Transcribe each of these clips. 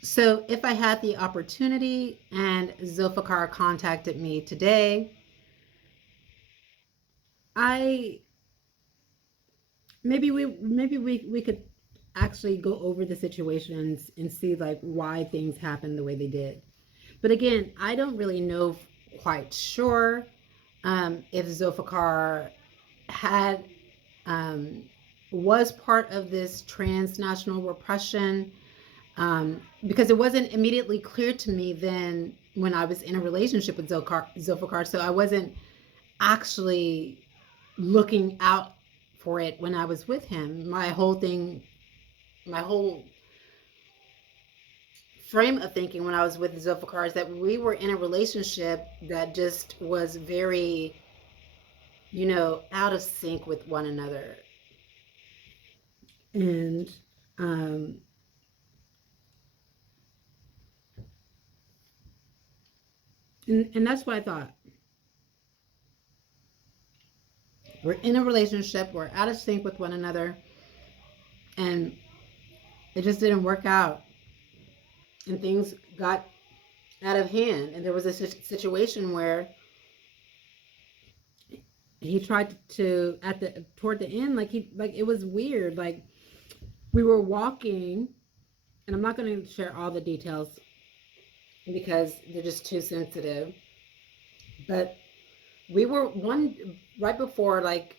So if I had the opportunity and Zulfikar contacted me today, I maybe we could actually go over the situations and see like why things happened the way they did. But again, I don't really know quite sure if Zulfikar had um, was part of this transnational repression, because it wasn't immediately clear to me then when I was in a relationship with Zulfikar, so I wasn't actually looking out for it when I was with him. My whole frame of thinking when I was with Zulfikar is that we were in a relationship that just was very, out of sync with one another. And um, and that's what I thought. We're in a relationship, we're out of sync with one another, and it just didn't work out. And things got out of hand. And there was a situation where he tried to at the toward the end, like it was weird. Like we were walking, and I'm not going to share all the details because they're just too sensitive. But we were one right before like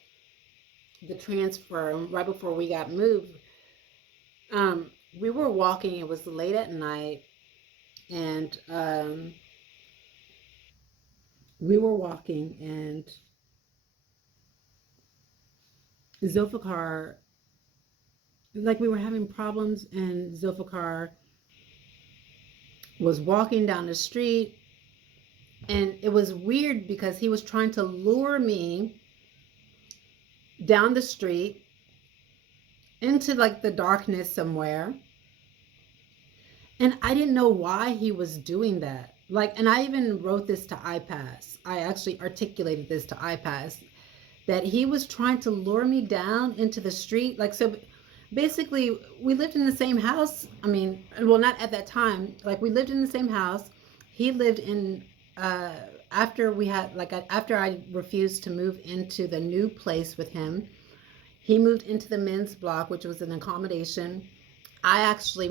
the transfer, right before we got moved. We were walking. It was late at night, and we were walking, and Zulfikar, like we were having problems, and Zulfikar was walking down the street, and it was weird because he was trying to lure me down the street into like the darkness somewhere, and I didn't know why he was doing that. Like, and I even wrote this to iPass. I actually articulated this to iPass, that he was trying to lure me down into the street. Like, so basically, we lived in the same house. I mean, well, not at that time. Like, we lived in the same house. He lived in, uh, after we had, like, after I refused to move into the new place with him, he moved into the men's block, which was an accommodation. I actually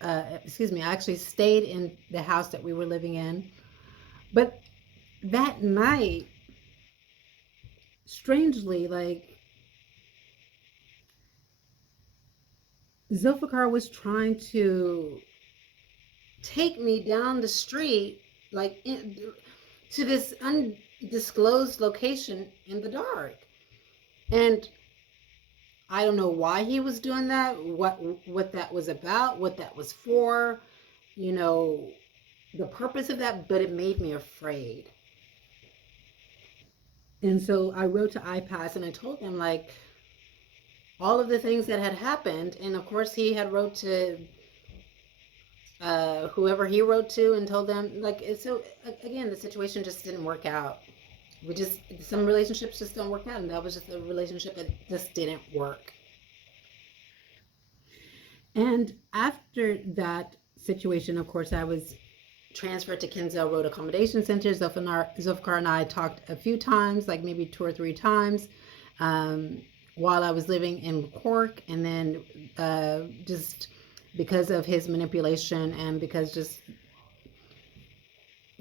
I actually stayed in the house that we were living in. But that night, strangely, like, Zulfikar was trying to take me down the street, like, to this undisclosed location in the dark. And I don't know why he was doing that, what that was about, what that was for, you know, the purpose of that, but it made me afraid. And so I wrote to iPass and I told them like all of the things that had happened. And of course he had wrote to whoever he wrote to and told them like, so again, the situation just didn't work out. Some relationships just don't work out. And that was just a relationship that just didn't work. And after that situation, of course, I was transferred to Kinsale Road Accommodation Center. Zulfikar and I talked a few times, like maybe 2 or 3 times, while I was living in Cork. And then just because of his manipulation and because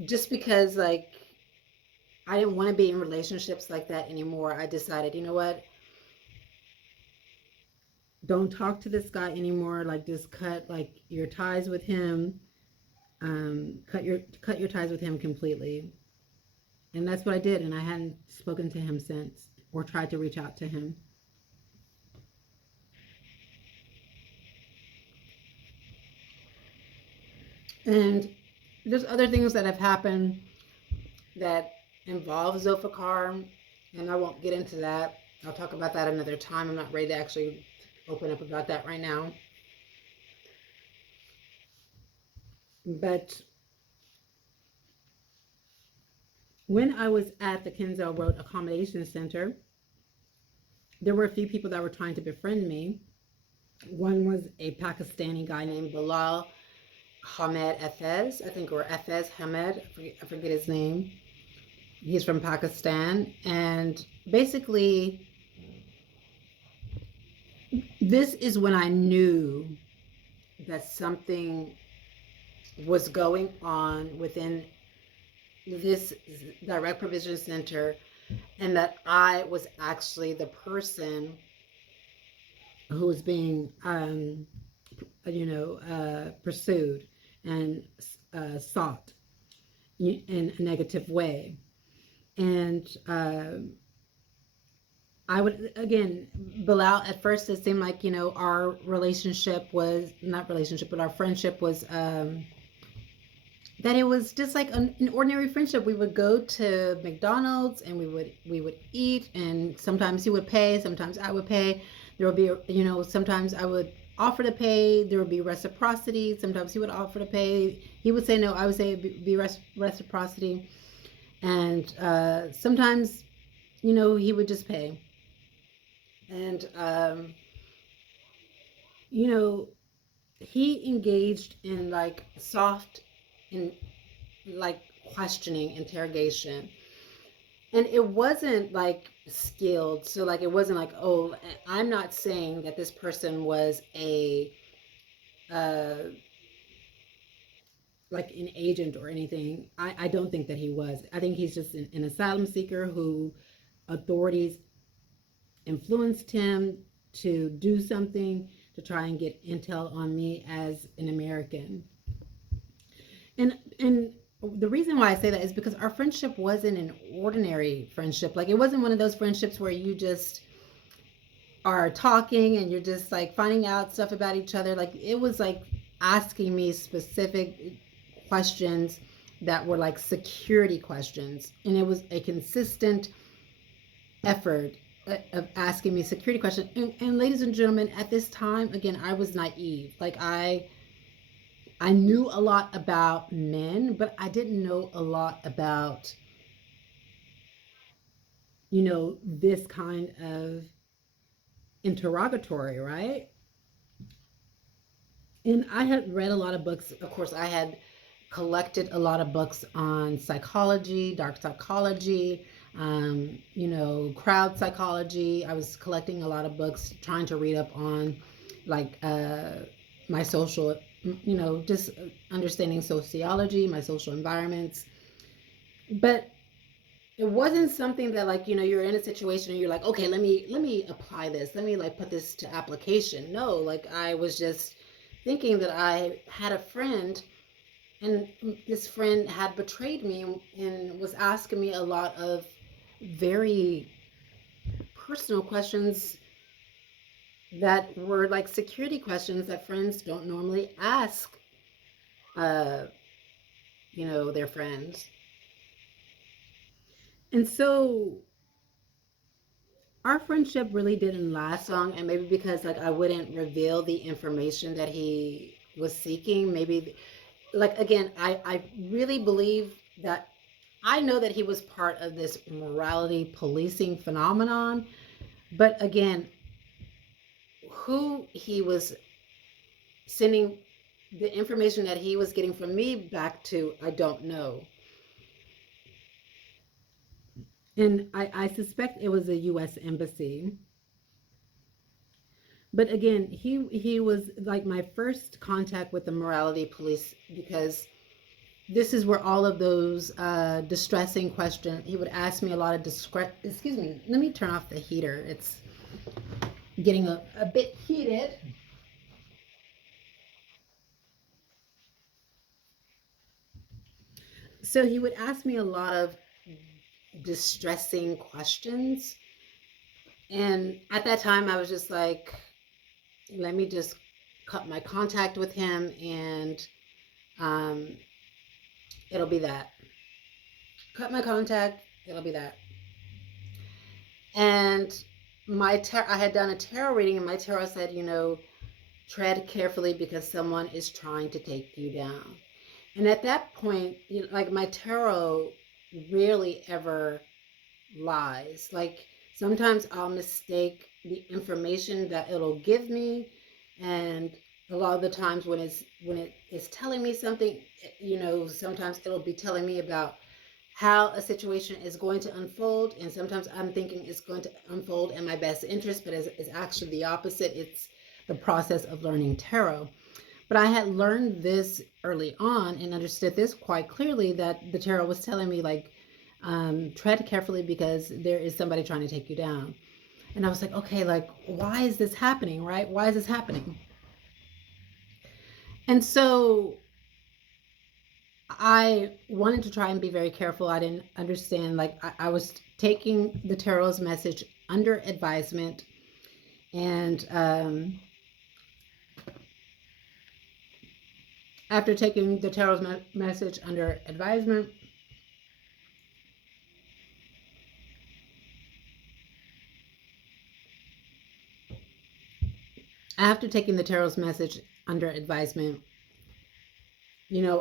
just because like I didn't want to be in relationships like that anymore, I decided, you know what? Don't talk to this guy anymore. Like just cut like your ties with him. Cut your ties with him completely. And that's what I did. And I hadn't spoken to him since or tried to reach out to him. And there's other things that have happened that involve Zulfikar, and I won't get into that. I'll talk about that another time. I'm not ready to actually open up about that right now. But when I was at the Kinsale Road Accommodation Center, there were a few people that were trying to befriend me. One was a Pakistani guy named Bilal, Hamed Efez, I think, or Efez Hamed, I forget his name. He's from Pakistan. And basically, this is when I knew that something was going on within this direct provision center, and that I was actually the person who was being, pursued and sought in a negative way. And I would, again, Bilal, at first it seemed like, our relationship was, not relationship, but our friendship was, that it was just like an ordinary friendship. We would go to McDonald's and we would eat, and sometimes he would pay, sometimes I would pay. There would be, sometimes I would offer to pay. There would be reciprocity. Sometimes he would offer to pay. He would say no. I would say it'd be reciprocity. And sometimes, he would just pay. And he engaged in like soft, in like questioning, interrogation, and it wasn't like skilled. So like, it wasn't like, oh, I'm not saying that this person was a like an agent or anything. I don't think that he was. I think he's just an asylum seeker who authorities influenced him to do something to try and get intel on me as an American. And the reason why I say that is because our friendship wasn't an ordinary friendship. Like, it wasn't one of those friendships where you just are talking and you're just like finding out stuff about each other. Like, it was like asking me specific questions that were like security questions, and it was a consistent effort of asking me security questions. And ladies and gentlemen, at this time, again, I was naive. Like, I knew a lot about men, but I didn't know a lot about, this kind of interrogatory, right? And I had read a lot of books. Of course, I had collected a lot of books on psychology, dark psychology, crowd psychology. I was collecting a lot of books, trying to read up on like my social, just understanding sociology, my social environments. But it wasn't something that, like, you're in a situation and you're like, okay, let me apply this, let me like put this to application. No, like, I was just thinking that I had a friend, and this friend had betrayed me and was asking me a lot of very personal questions that were like security questions that friends don't normally ask their friends. And so our friendship really didn't last long, and maybe because like I wouldn't reveal the information that he was seeking. Maybe, like, again, I really believe that I know that he was part of this morality policing phenomenon, but again, who he was sending the information that he was getting from me back to, I don't know. And I suspect it was a U.S. embassy. But again, he was like my first contact with the morality police, because this is where all of those distressing questions, he would ask me a lot of excuse me, let me turn off the heater. It's getting a bit heated. So he would ask me a lot of distressing questions. And at that time, I was just like, let me just cut my contact with him, and it'll be that. Cut my contact, it'll be that. And I had done a tarot reading, and my tarot said, tread carefully because someone is trying to take you down. And at that point, like, my tarot rarely ever lies. Like, sometimes I'll mistake the information that it'll give me, and a lot of the times when it is telling me something, sometimes it'll be telling me about how a situation is going to unfold, and sometimes I'm thinking it's going to unfold in my best interest, but it's actually the opposite. It's the process of learning tarot. But I had learned this early on and understood this quite clearly, that the tarot was telling me, like, tread carefully because there is somebody trying to take you down. And I was like, okay, like, why is this happening, right? Why is this happening? And so I wanted to try and be very careful. I didn't understand, like, I was taking the tarot's message under advisement. And after taking the tarot's message under advisement, after taking the tarot's message under advisement,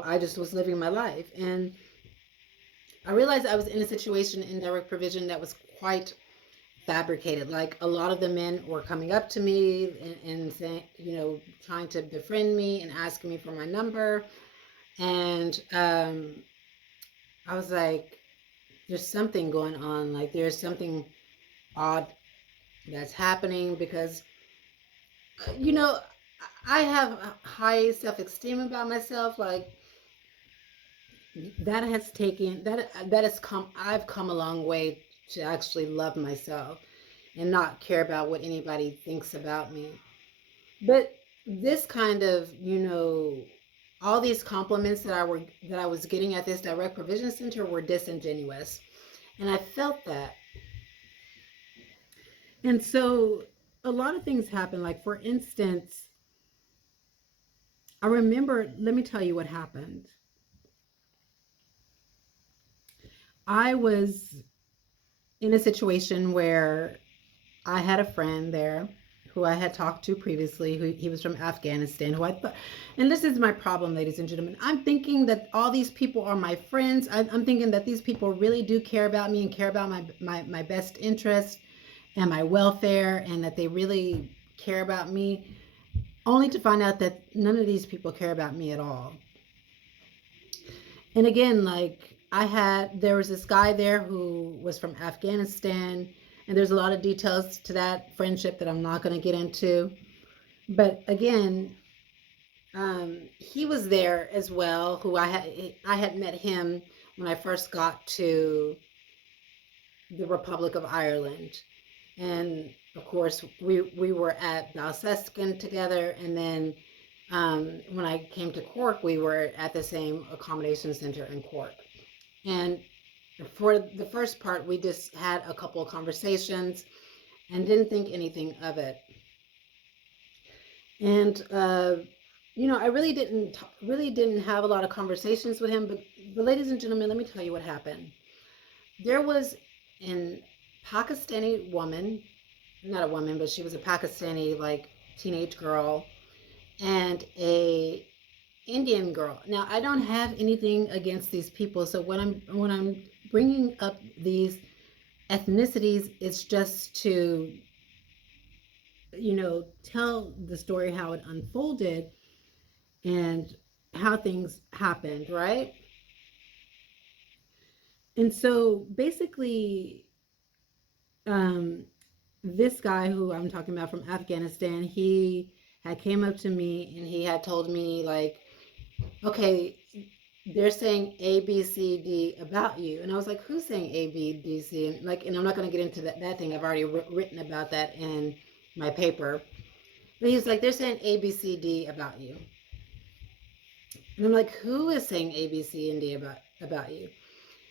I just was living my life. And I realized I was in a situation in direct provision that was quite fabricated. Like, a lot of the men were coming up to me and saying, trying to befriend me and asking me for my number. And I was like, there's something going on. Like, there's something odd that's happening because, I have high self-esteem about myself. Like, that has taken that has come I've come a long way to actually love myself and not care about what anybody thinks about me. But this kind of, all these compliments that I was getting at this direct provision center were disingenuous, and I felt that. And so a lot of things happen. Like, for instance, I remember, let me tell you what happened. I was in a situation where I had a friend there who I had talked to previously, who he was from Afghanistan, who I thought, and this is my problem, ladies and gentlemen. I'm thinking that all these people are my friends. I'm thinking that these people really do care about me and care about my best interest and my welfare, and that they really care about me, only to find out that none of these people care about me at all. And again, like, there was this guy there who was from Afghanistan, and there's a lot of details to that friendship that I'm not going to get into. But again, he was there as well, who I had met him when I first got to the Republic of Ireland. And of course, we were at Balseskin together, and then when I came to Cork, we were at the same accommodation center in Cork. And for the first part, we just had a couple of conversations and didn't think anything of it. And I really didn't have a lot of conversations with him. But ladies and gentlemen, let me tell you what happened. There was an Pakistani woman, not a woman, but she was a Pakistani, like, teenage girl, and a Indian girl. Now, I don't have anything against these people. So when I'm bringing up these ethnicities, it's just to, tell the story how it unfolded and how things happened, right? And so basically, this guy who I'm talking about from Afghanistan, he had came up to me and he had told me, like, okay, they're saying A, B, C, D about you. And I was like, who's saying A, B, D, C? And like, and I'm not going to get into that thing. I've already written about that in my paper. But he's like, they're saying A, B, C, D about you. And I'm like, who is saying A, B, C, and D about you?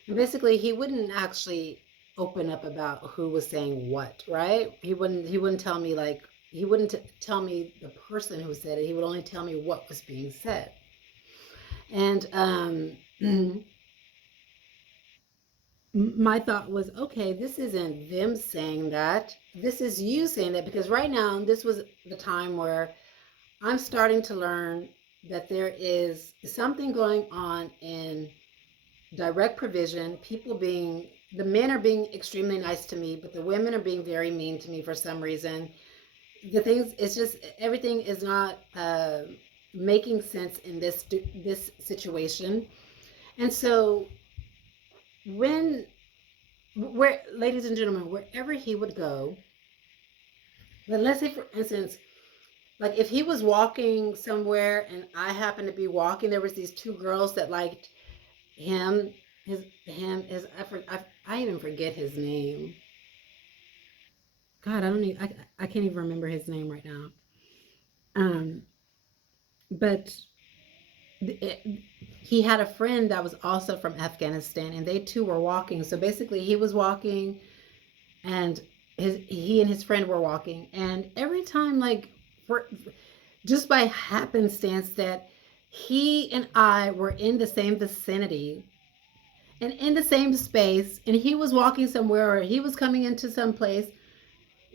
And basically, he wouldn't actually open up about who was saying what, right? He wouldn't tell me, like, he wouldn't tell me the person who said it. He would only tell me what was being said. And my thought was, okay, this isn't them saying that. This is you saying that, because right now, this was the time where I'm starting to learn that there is something going on in direct provision. The men are being extremely nice to me, but the women are being very mean to me for some reason. the things, it's just everything is not making sense in this situation. And so when where ladies and gentlemen, wherever he would go, but let's say for instance, like if he was walking somewhere and I happened to be walking, there was these two girls that liked him, his I even forget his name. God, I don't even, I can't even remember his name right now. Um, but he had a friend that was also from Afghanistan, and they two were walking. So basically, he was walking, and he and his friend were walking, and every time, like, for just by happenstance, that he and I were in the same vicinity and in the same space, and he was walking somewhere or he was coming into some place,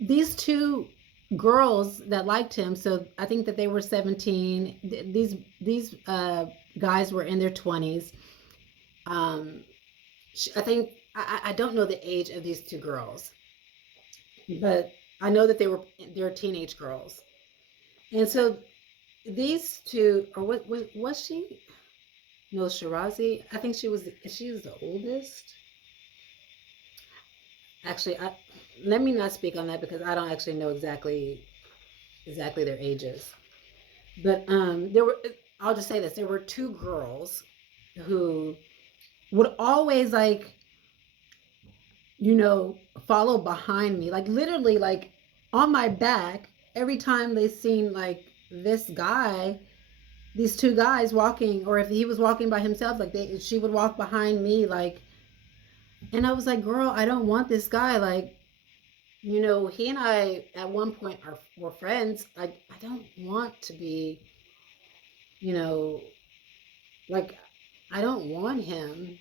these two girls that liked him, so I think that they were 17, these guys were in their 20s. um I think I don't know the age of these two girls, but I know that they're teenage girls. And so these two, or what was she? No, Shirazi. I think she was the oldest. Actually, let me not speak on that because I don't actually know exactly their ages. But there were. I'll just say this: there were two girls who would always, like, follow behind me, like literally, like on my back, every time they seen like this guy, these two guys walking, or if he was walking by himself, like she would walk behind me, like, and I was like, girl, I don't want this guy, like, he and I at one point were friends. I don't want to be, you know, like, I don't want him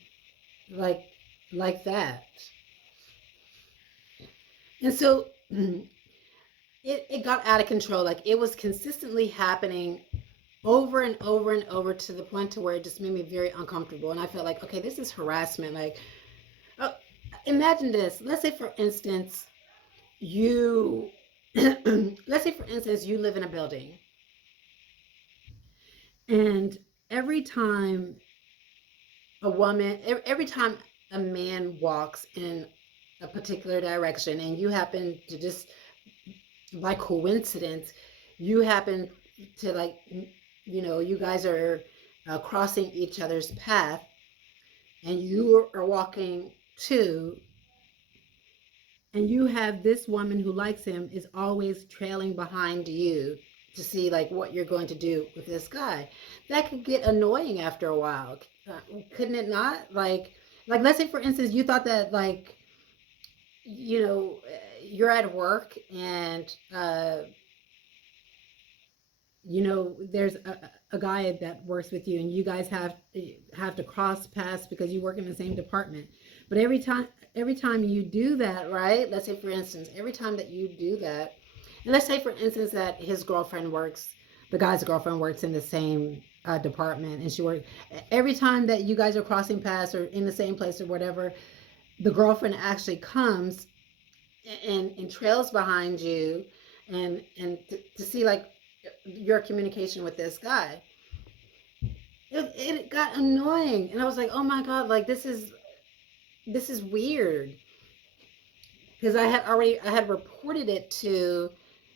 like that. And so it got out of control. Like, it was consistently happening over and over and over, to the point to where it just made me very uncomfortable. And I felt like, okay, this is harassment. Like, oh, imagine this. Let's say, for instance, you let's say, for instance, you live in a building, and every time every time a man walks in a particular direction, and you happen to just, by coincidence, you happen to, like, you guys are crossing each other's path, and you are walking too, and you have this woman who likes him is always trailing behind you to see, like, what you're going to do with this guy. That could get annoying after a while, couldn't it not? Like, let's say, for instance, you thought that, like, you're at work, and there's a guy that works with you, and you guys have to cross paths because you work in the same department. But every time you do that, right? Let's say, for instance, every time that you do that, and let's say, for instance, that the guy's girlfriend works in the same department, and she works. Every time that you guys are crossing paths or in the same place or whatever, the girlfriend actually comes and trails behind you, and to see, like, your communication with this guy. It got annoying, and I was like, oh my god, like, this is weird, because I had reported it to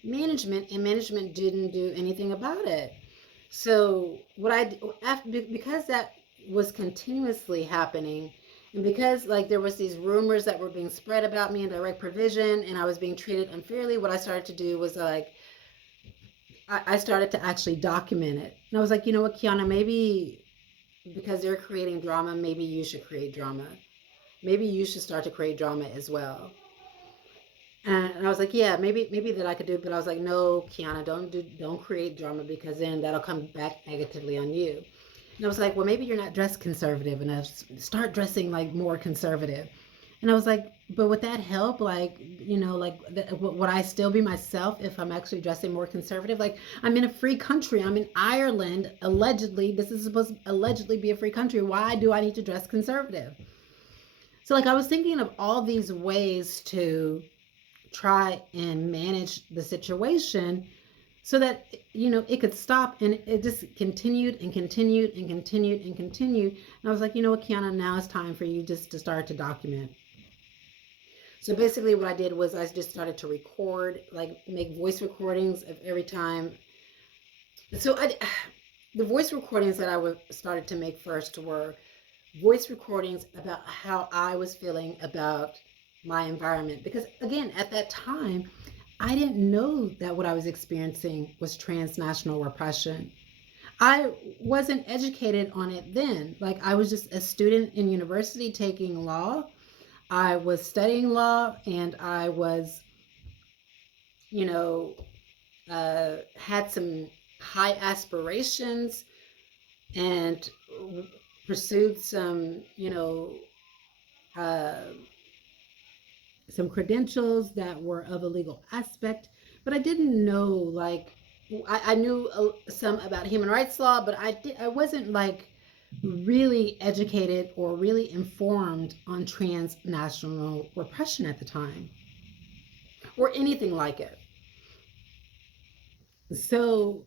management, and management didn't do anything about it. So because that was continuously happening, and because, like, there was these rumors that were being spread about me in direct provision, and I was being treated unfairly, what I started to do was, like, I started to actually document it. And I was like, you know what, Kiana, maybe because they're creating drama, maybe you should create drama. Maybe you should start to create drama as well. And I was like, yeah, maybe that I could do it. But I was like, no, Kiana, don't create drama, because then that'll come back negatively on you. And I was like, well, maybe you're not dressed conservative enough. Start dressing, like, more conservative. And I was like, but would that help? Like, like, would I still be myself if I'm actually dressing more conservative? Like, I'm in a free country. I'm in Ireland. Allegedly, this is supposed to allegedly be a free country. Why do I need to dress conservative? So, like, I was thinking of all these ways to try and manage the situation so that, it could stop. And it just continued and continued and continued and continued. And I was like, you know what, Kiana, now it's time for you just to start to document. So basically what I did was I just started to record, like make voice recordings of every time. So the voice recordings that I started to make first were voice recordings about how I was feeling about my environment. Because again, at that time, I didn't know that what I was experiencing was transnational repression. I wasn't educated on it then. Like, I was just a student in university taking law. I was studying law, and I was, had some high aspirations and pursued uh, some credentials that were of a legal aspect, but I didn't know, like, I knew some about human rights law, but I wasn't like really educated or really informed on transnational repression at the time or anything like it. So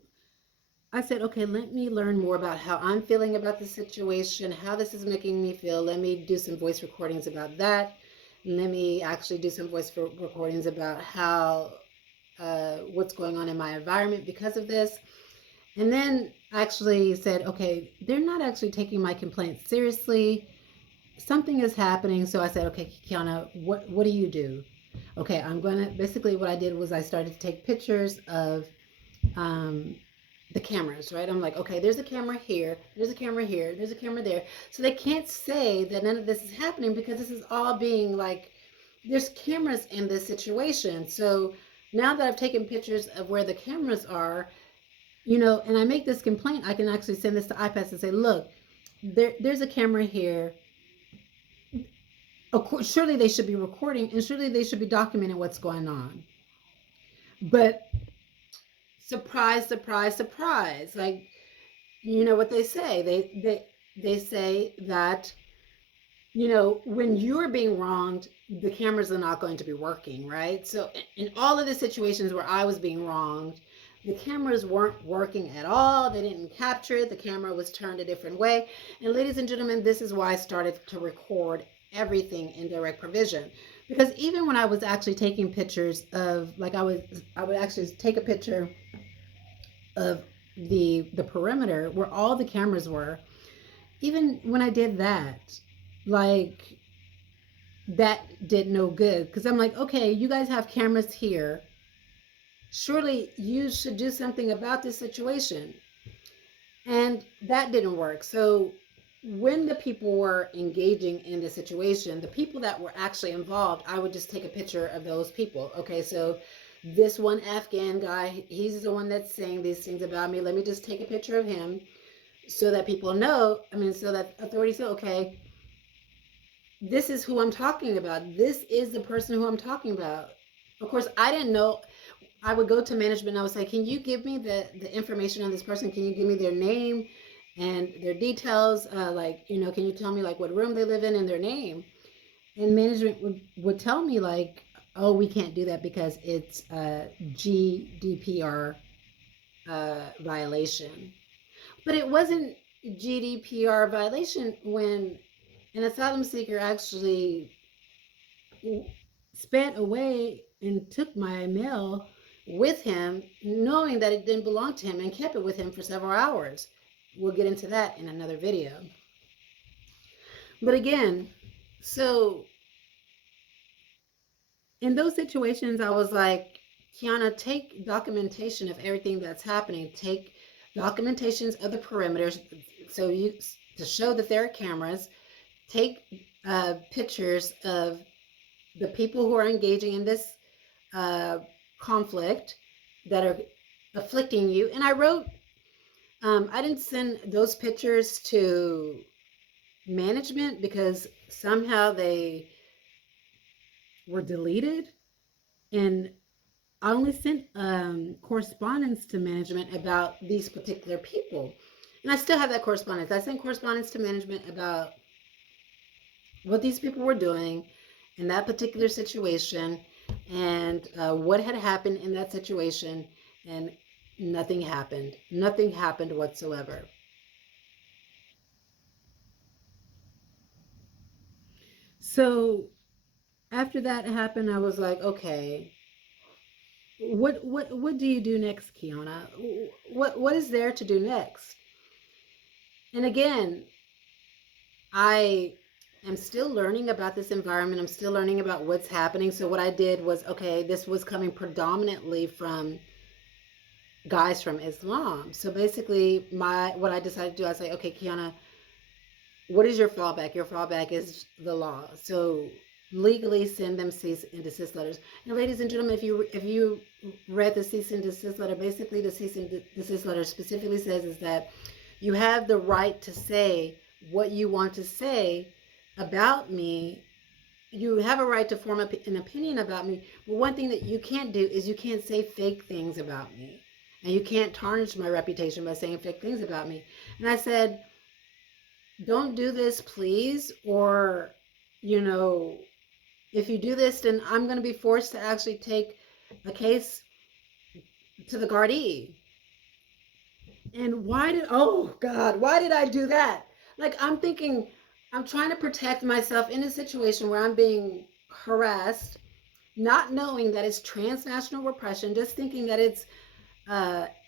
I said, okay, let me learn more about how I'm feeling about the situation, how this is making me feel. Let me do some voice recordings about that. Let me actually do some voice recordings about how what's going on in my environment because of this. And then I actually said, okay, they're not actually taking my complaint seriously. Something is happening. So I said, okay, Kiana, what do you do? Okay, basically what I did was I started to take pictures of the cameras, right? I'm like, okay, there's a camera here, there's a camera here, there's a camera there. So they can't say that none of this is happening because this is all being like, there's cameras in this situation. So now that I've taken pictures of where the cameras are, and I make this complaint, I can actually send this to iPads and say, look, there's a camera here. Of course, surely they should be recording and surely they should be documenting what's going on. But surprise, surprise, surprise. Like, you know what they say? They say that, when you're being wronged, the cameras are not going to be working, right? So in all of the situations where I was being wronged, the cameras weren't working at all. They didn't capture it. The camera was turned a different way. And ladies and gentlemen, this is why I started to record everything in direct provision. Because even when I was actually taking pictures of, like, I would actually take a picture of the perimeter where all the cameras were. Even when I did that, like, that did no good, because I'm like, okay, you guys have cameras here, surely you should do something about this situation. And that didn't work. So when the people were engaging in the situation, the people that were actually involved, I would just take a picture of those people. Okay, so this one Afghan guy, he's the one that's saying these things about me. Let me just take a picture of him so that people know, so that authorities know, okay, this is who I'm talking about. This is the person who I'm talking about. Of course, I didn't know. I would go to management and I would say, can you give me the information on this person? Can you give me their name and their details? Can you tell me like what room they live in and their name? And management would tell me like, oh, we can't do that because it's a GDPR violation. But it wasn't GDPR violation when an asylum seeker actually sped away and took my mail with him, knowing that it didn't belong to him, and kept it with him for several hours. We'll get into that in another video. But again, so in those situations, I was like, Kiana, take documentation of everything that's happening. Take documentations of the perimeters to show that there are cameras. Take pictures of the people who are engaging in this conflict that are afflicting you. And I wrote, I didn't send those pictures to management because somehow they were deleted. And I only sent correspondence to management about these particular people. And I still have that correspondence. I sent correspondence to management about what these people were doing in that particular situation. and what had happened in that situation, and nothing happened. Nothing happened whatsoever. So after that happened, I was like, okay, what do you do next, Kiana? What is there to do next? And again, I am still learning about this environment. I'm still learning about what's happening. So what I did was, okay, this was coming predominantly from guys from Islam. So basically, what I decided to do, I say, okay, Kiana, what is your fallback? Your fallback is the law. So legally send them cease and desist letters. And ladies and gentlemen, if you read the cease and desist letter, basically the cease and desist letter specifically says is that you have the right to say what you want to say about me. You have a right to form an opinion about me. But one thing that you can't do is you can't say fake things about me. And you can't tarnish my reputation by saying fake things about me. And I said, don't do this, please. Or, you know, if you do this, then I'm going to be forced to actually take a case to the Gardaí. And oh God, why did I do that? Like, I'm thinking, I'm trying to protect myself in a situation where I'm being harassed, not knowing that it's transnational repression, just thinking that it's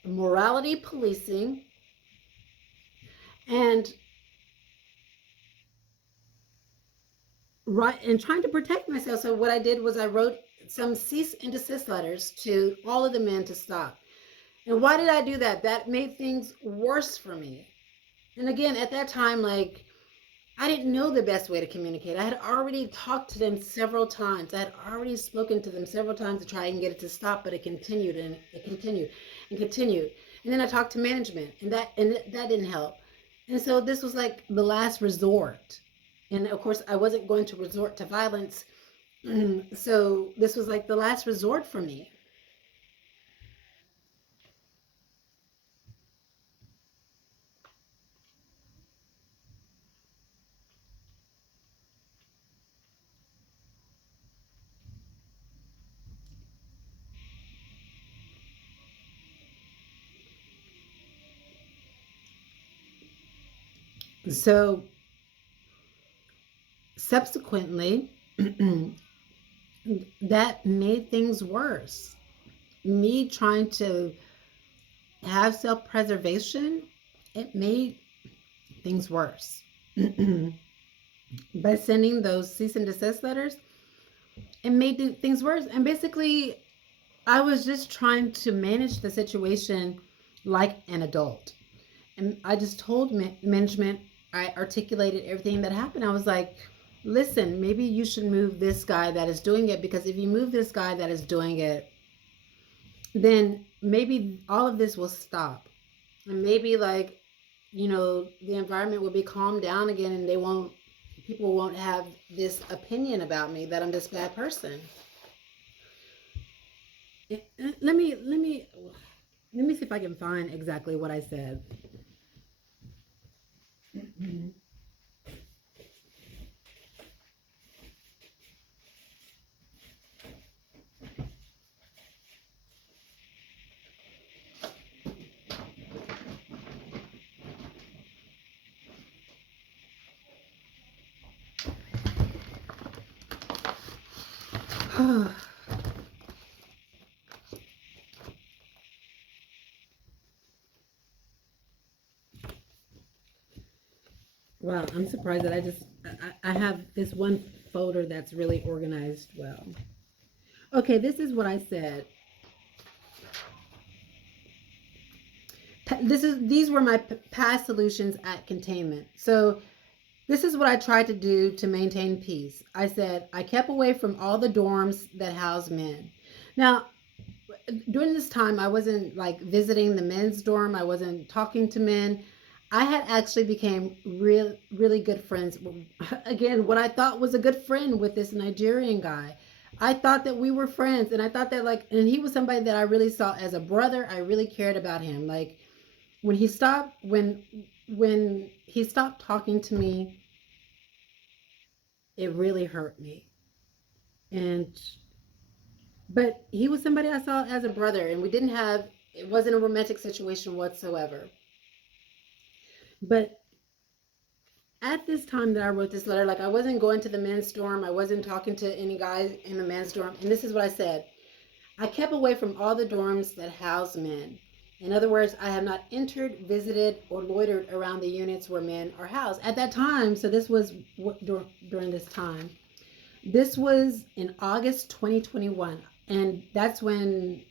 morality policing. And right, and trying to protect myself. So what I did was I wrote some cease and desist letters to all of the men to stop. And why did I do that? That made things worse for me. And again, at that time, like, I didn't know the best way to communicate. I had already talked to them several times. I had already spoken to them several times to try and get it to stop, but it continued and it continued and continued. And then I talked to management, and that didn't help. And so this was like the last resort. And of course, I wasn't going to resort to violence. So this was like the last resort for me. So subsequently, that made things worse. Me trying to have self preservation, it made things worse. By sending those cease and desist letters, it made things worse. And basically, I was just trying to manage the situation like an adult. And I just told management, I articulated everything that happened. I was like, listen, maybe you should move this guy that is doing it, because if you move this guy that is doing it, then maybe all of this will stop. And maybe, like, you know, the environment will be calmed down again, and people won't have this opinion about me that I'm this bad person. Let me see if I can find exactly what I said. Wow, I'm surprised that I have this one folder that's really organized well. Okay, this is what I said. These were my past solutions at containment. So this is what I tried to do to maintain peace. I said I kept away from all the dorms that house men. Now, during this time, I wasn't like visiting the men's dorm. I wasn't talking to men. I had actually became really good friends. Again, what I thought was a good friend with this Nigerian guy. I thought that we were friends, and I thought that, like, and he was somebody that I really saw as a brother. I really cared about him. Like, when he stopped talking to me, it really hurt me. And But he was somebody I saw as a brother, and it wasn't a romantic situation whatsoever. But at this time that I wrote this letter, like I wasn't going to the men's dorm, I wasn't talking to any guys in the men's dorm, and this is what I said. I kept away from all the dorms that house men. In other words, I have not entered, visited, or loitered around the units where men are housed. At that time, so this was during this time. This was in August 2021, and that's when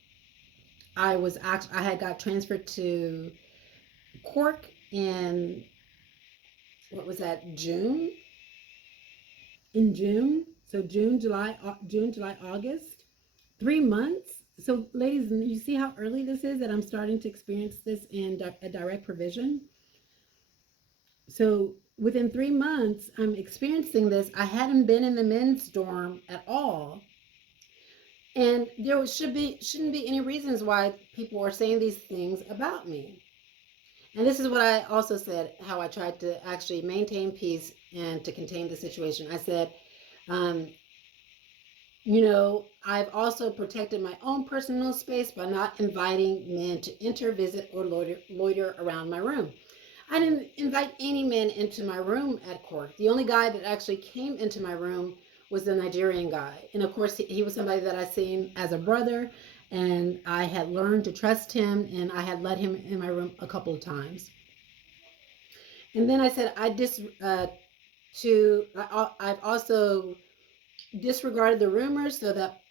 I had got transferred to Cork in, what was that, June? In June. So June, July, August. 3 months. So, ladies, you see how early this is that I'm starting to experience this in a direct provision. So, within 3 months, I'm experiencing this. I hadn't been in the men's dorm at all, and there shouldn't be any reasons why people are saying these things about me. And this is what I also said, how I tried to actually maintain peace and to contain the situation. I said, um, I've also protected my own personal space by not inviting men to enter, visit, or loiter around my room. I didn't invite any men into my room at Cork. The only guy that actually came into my room was the Nigerian guy. And of course, he was somebody that I seen as a brother, and I had learned to trust him, and I had let him in my room a couple of times. And then I said, I've also disregarded the rumors so that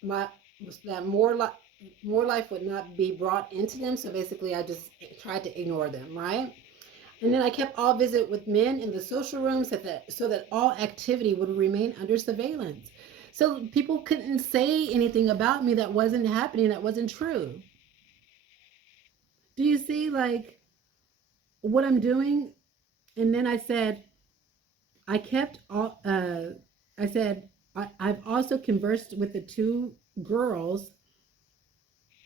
more life would not be brought into them. So basically, I just tried to ignore them, right? And then I kept all visit with men in the social rooms so that all activity would remain under surveillance. So people couldn't say anything about me that wasn't happening, that wasn't true. Do you see like what I'm doing? And then I said, I kept all, I said, I've also conversed with the two girls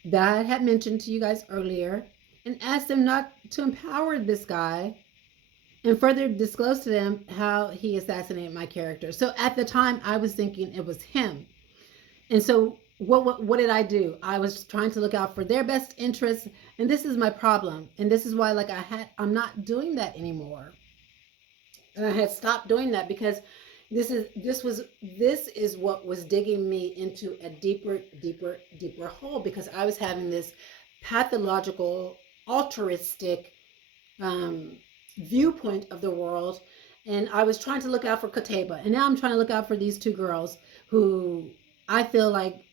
that I had mentioned to you guys earlier and asked them not to empower this guy and further disclose to them how he assassinated my character. So at the time, I was thinking it was him. And so what did I do? I was trying to look out for their best interests, and this is my problem. And this is why I'm not doing that anymore. And I had stopped doing that because this is what was digging me into a deeper hole, because I was having this pathological, altruistic viewpoint of the world, and I was trying to look out for Kateba, and now I'm trying to look out for these two girls who I feel like,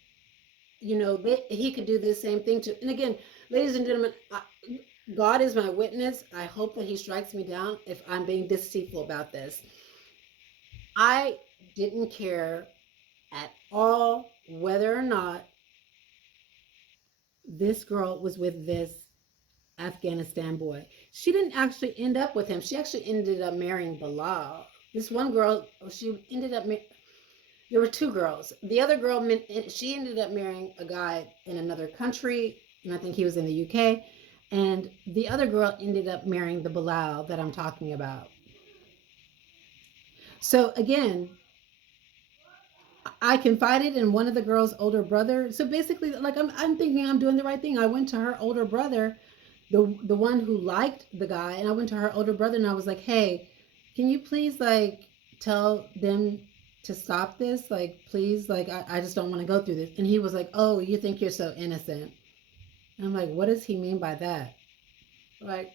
he could do the same thing to. And again, ladies and gentlemen, God is my witness. I hope that he strikes me down if I'm being deceitful about this. I didn't care at all whether or not this girl was with this Afghanistan boy. She didn't actually end up with him. She actually ended up marrying Bilal. This one girl, there were two girls. The other girl, she ended up marrying a guy in another country, and I think he was in the UK. And the other girl ended up marrying the Bilal that I'm talking about. So again, I confided in one of the girl's older brother. So basically, like I'm thinking I'm doing the right thing. I went to her older brother, the one who liked the guy, and I went to her older brother and I was like, hey, can you please like tell them to stop this? Like, please, like I just don't want to go through this. And he was like, oh, you think you're so innocent. And I'm like, what does he mean by that? Like,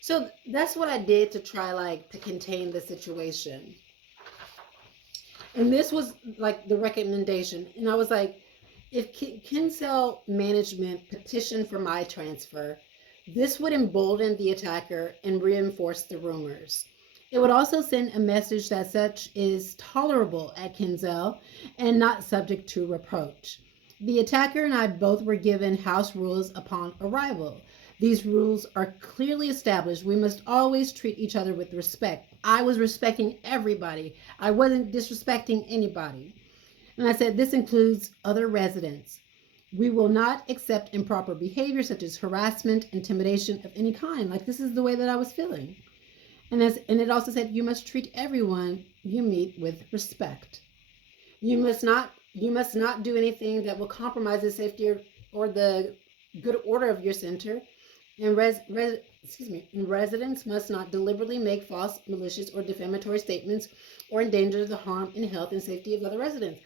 so that's what I did to try like to contain the situation. And this was like the recommendation. And I was like, if Kinsale management petitioned for my transfer, this would embolden the attacker and reinforce the rumors. It would also send a message that such is tolerable at Kinsale and not subject to reproach. The attacker and I both were given house rules upon arrival. These rules are clearly established. We must always treat each other with respect. I was respecting everybody. I wasn't disrespecting anybody. And I said, this includes other residents. We will not accept improper behavior such as harassment, intimidation of any kind. Like, this is the way that I was feeling. And it also said, you must treat everyone you meet with respect. You must not You must not do anything that will compromise the safety or the good order of your center. And and residents must not deliberately make false, malicious, or defamatory statements or endanger the harm and health and safety of other residents.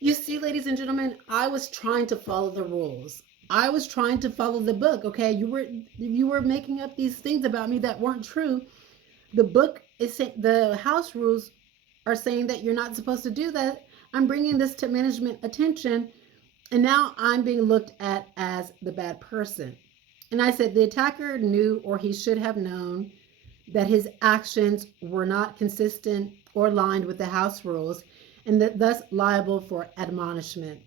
You see, ladies and gentlemen, I was trying to follow the rules. I was trying to follow the book. Okay, you were making up these things about me that weren't true. The book is saying, the house rules are saying that you're not supposed to do that. I'm bringing this to management attention, and now I'm being looked at as the bad person. And I said the attacker knew, or he should have known, that his actions were not consistent or aligned with the house rules, and that thus liable for admonishment.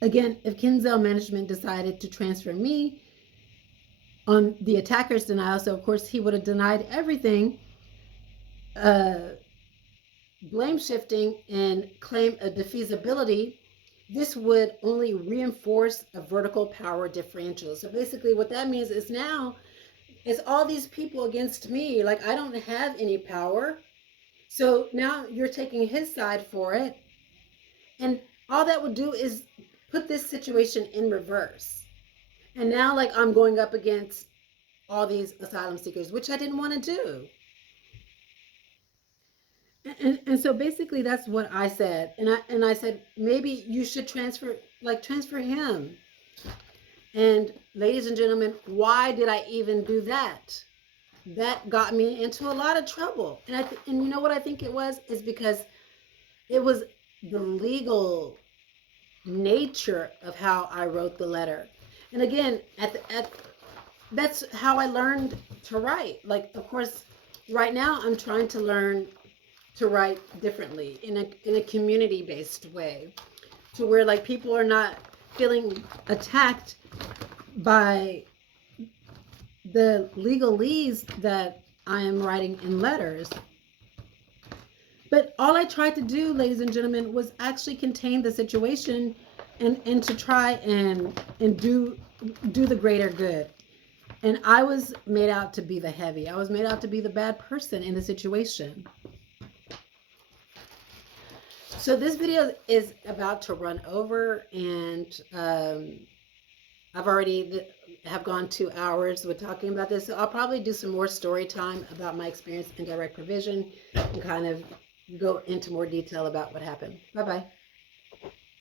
Again, if Kinsale management decided to transfer me on the attacker's denial, so of course he would have denied everything, blame shifting, and claim a defeasibility, this would only reinforce a vertical power differential. So basically what that means is now it's all these people against me. Like, I don't have any power. So now you're taking his side for it. And all that would do is put this situation in reverse. And now, like, I'm going up against all these asylum seekers, which I didn't want to do. And so basically that's what I said. And I said, maybe you should transfer him. And ladies and gentlemen, why did I even do that? That got me into a lot of trouble. And you know what I think it was? Is because it was the legal nature of how I wrote the letter. And again, that's how I learned to write. Like, of course, right now I'm trying to learn to write differently in a community-based way, to where like people are not feeling attacked by the legalese that I am writing in letters. But all I tried to do, ladies and gentlemen, was actually contain the situation and to try and do the greater good. And I was made out to be the heavy. I was made out to be the bad person in the situation. So this video is about to run over, and I've already have gone 2 hours with talking about this. So I'll probably do some more story time about my experience in direct provision and kind of go into more detail about what happened. Bye-bye.